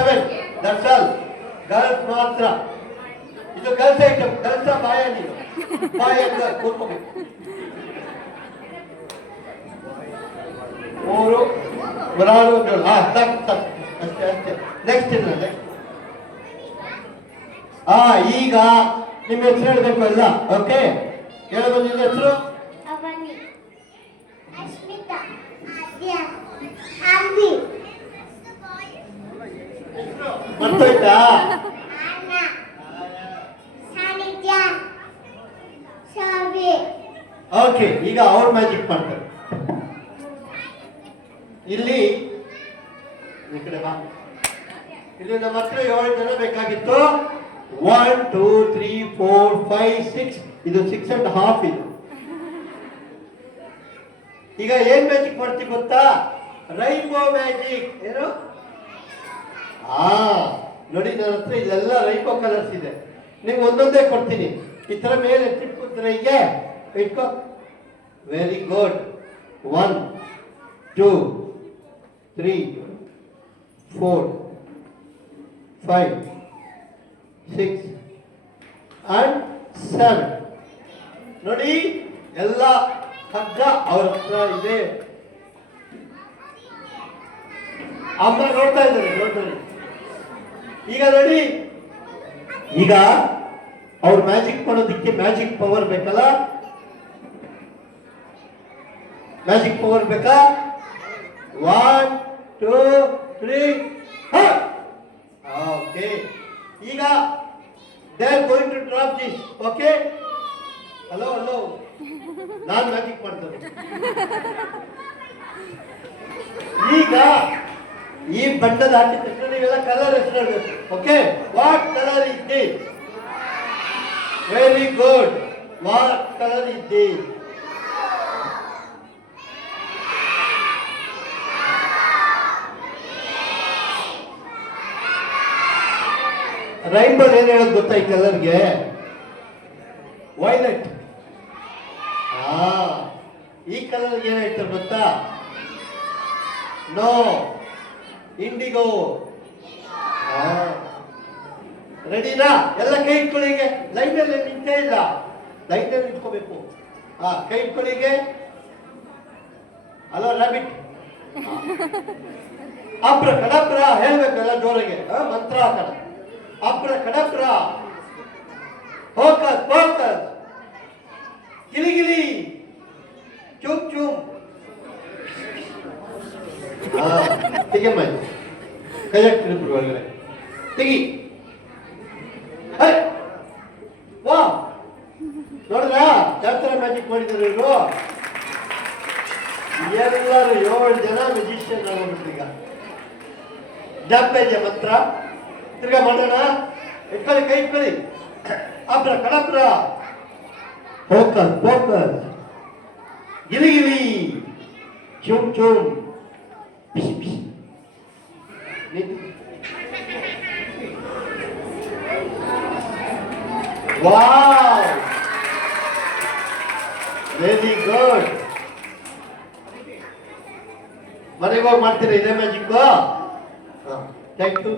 7 that's all girls ಮಾತ್ರ ಇದು girls item girls ಬಾಯ ನೀನು ಬಾಯ ಅಂತ ಕೂತ್ಕೋಬೇಕು 3 ಬರಾಲು ತಕ್ ತಕ್ ಅಷ್ಟೇ ಅಷ್ಟೇ ನೆಕ್ಸ್ಟ್ ಇಲ್ಲ ಈಗ ನಿಮ್ಮ ಹೆಸರು ಹೇಳಬೇಕು ಎಲ್ಲ ಓಕೆ ಹೇಳಬಹುದು ನಿಮ್ಮ ಹೆಸರು ಅವನಿ ಅಶ್ಮಿತಾ ಆದ್ಯ ಆಂದಿ ಮರ್ತೋಯ್ತಾ ಅಣ್ಣ ಸಾನಿಧ್ಯ ಶಾವಿ ಓಕೆ ಈಗ ಅವ್ರ ಮ್ಯಾಜಿಕ್ ಮಾಡ್ತಾರೆ ಇಲ್ಲಿ ಈ ಕಡೆ ಬಾ ಇಲ್ಲಿ ನಮ್ಮ ಹತ್ರ 7 ಜನ ಬೇಕಾಗಿತ್ತು 1 2 3 4 5 6 ಇದು 6.5 ಇದು ಈಗ ಏನ್ ಮ್ಯಾಜಿಕ್ ಮಾಡ್ತೀವಿ ಗೊತ್ತಾ ರೈನ್ಬೋ ಮ್ಯಾಜಿಕ್ ಏನು ನೋಡಿ ನನ್ನ ಹತ್ರ ಇಲ್ಲೆಲ್ಲ ರೈನ್ಬೋ ಕಲರ್ಸ್ ಇದೆ ನೀವು ಒಂದೊಂದೇ ಕೊಡ್ತೀನಿ ಈ ತರ ಮೇಲೆ ಎತ್ತಿಟ್ಕೊತಾರೆ ಹೀಗೆ ಇಟ್ಕೋ ವೆರಿ ಗುಡ್ 1 2 3 4 5 6 and 7 ನೋಡಿ ಎಲ್ಲ ಹಗ್ಗ ಅವ್ರ ಹತ್ರ ಇದೆ ಅಮ್ಮ ನೋಡ್ತಾ ಇದ್ದಾರೆ ನೋಡ್ತಾರೆ ಈಗ ನೋಡಿ ಈಗ ಅವ್ರ ಮ್ಯಾಜಿಕ್ ಮಾಡೋದಿಕ್ಕೆ ಮ್ಯಾಜಿಕ್ ಪವರ್ ಬೇಕಲ್ಲ ಮ್ಯಾಜಿಕ್ ಪವರ್ ಬೇಕಾ 1 2 3 ಓಕೆ ಈಗ they are going to drop this okay hello hello ನಾನು ಮ್ಯಾಜಿಕ್ ಮಾಡ್ತೇನೆ ಈಗ ಈ ಬಣ್ಣದ ಹಾಕಿದ ತಕ್ಷಣ ನೀವೆಲ್ಲ ಕಲರ್ ಹೆಸರು ಹೇಳ್ಬೇಕು okay what colour is this very good what colour is this rainbow ಏನ್ ಹೇಳೋದು ಗೊತ್ತಾ ಈ ಕಲರ್ಗೆ ವೈಲೆಟ್ ಈ ಕಲರ್ ಏನ್ ಹೇಳ್ತಾರೆ ಗೊತ್ತಾ ನೋ ಇಂಡಿಗೋ ರೆಡಿನಾ ಎಲ್ಲ ಕೈ ಇಟ್ಕೊಳ್ಳಿಗೆ ಲೈನ್ ಅಲ್ಲಿ ನಿಂತೇ ಇಲ್ಲ ಲೈನ್ ಅಲ್ಲಿ ನಿಂತ್ಕೋಬೇಕು ಕೈ ಇಟ್ಕೊಳ್ಳಿಗೆ ಅಲೋ ರಾಬಿಟ್ ಅಬ್ರ ಕಡಬ್ರ ಹೇಳ್ಬೇಕು ಎಲ್ಲ ಜೋರಿಗೆ ಮಂತ್ರ ಹಾಕೋಣ ಅಬ್ರ ಕಡಬ್ರ ಫೋಕಸ್ ಫೋಕಸ್ ಗಿಲಿ ಚುಮ್ ಚುಮ್ ತೆಗೆಮ್ಮ ಕೈಯಾಗ್ತಿದ್ರು ಒಳಗಡೆ ತೆಗಿ ವಾ ನೋಡ್ರ ಯಾವ ತರ ಮ್ಯಾಜಿಕ್ ಮಾಡಿದ್ರು ಇವರು ಎಲ್ಲರೂ 7 ಜನ ಮ್ಯೂಸಿಷಿಯನ್ ಆಗೋಗ್ಬಿಟ್ರು ಈಗ ಜ್ಞಾಪಕ ಇದೆಯಾ ಮಂತ್ರ ತಿರ್ಗಾ ಮಾಡೋಣ ಇಟ್ಕೊಳ್ಳಿ ಕೈ ಇಟ್ಕೊಳ್ಳಿ ಅಬ್ರ ಕಡಬ್ರ ಫೋಕಸ್ ಫೋಕಸ್ ಗಿಲಿ ಚುಮ್ ಚುಮ್ ವಾವ್ ವೆರಿ ಗುಡ್ ಮನೆಗೆ ಹೋಗಿ ಮಾಡ್ತೀರಾ ಇದೇ ಮ್ಯಾಜಿಕ್ ಥ್ಯಾಂಕ್ ಯು